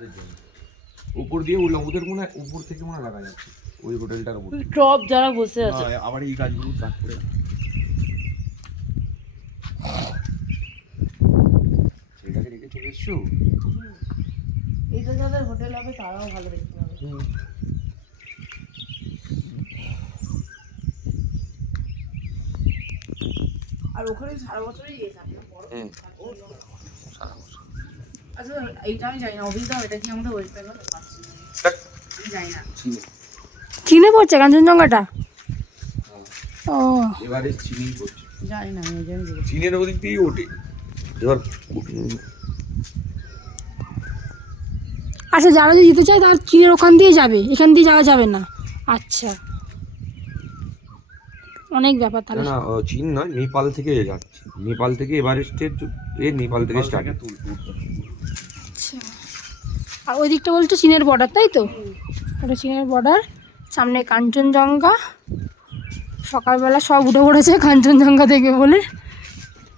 তাদের জন্য উপর দিয়ে উঠলাম, ওদের মনে হয় উপর থেকে মনে হয় দেখা যাচ্ছে ওই হোটেলটার উপর টপ যারা বসে আছে। আবার এই গাছগুলো ট্রাক করে সেটাকে রেখে চলে এসছো। এইটা যাদের হোটেল হবে তারাও ভালো দেখতে পাবে। আর ওখানে সারা বছরই ইয়ে থাকে না, বড় সারা বছর। আচ্ছা এইটা আমি জানি না, অভিজ্ঞতা এটা কি আমাদের ওয়েস্ট বেঙ্গল পাচ্ছি আমি জানি না। চীনে পড়ছে কাঞ্চনজঙ্ঘাটা? ও এবারে চিনি করছে, জানি না, আমি জানি না। চীনের ওদিক দিয়েই ওঠে এবার। আচ্ছা, যারা যদি যেতে চায় তারা চীনের ওখান দিয়ে যাবে, এখান দিয়ে যাওয়া যাবে না? আচ্ছা, অনেক ব্যাপার তাহলে। না চীন নয়, নেপাল থেকে যাচ্ছে, নেপাল থেকে এভারেস্টের নেপাল থেকে স্টার্ট। আচ্ছা, আর ওই দিকটা বলছো চীনের বর্ডার, তাই তো? ওটা চীনের বর্ডার, সামনে কাঞ্চনজঙ্ঘা। সকালবেলা সব উঠে পড়েছে কাঞ্চনজঙ্ঘা থেকে বলে।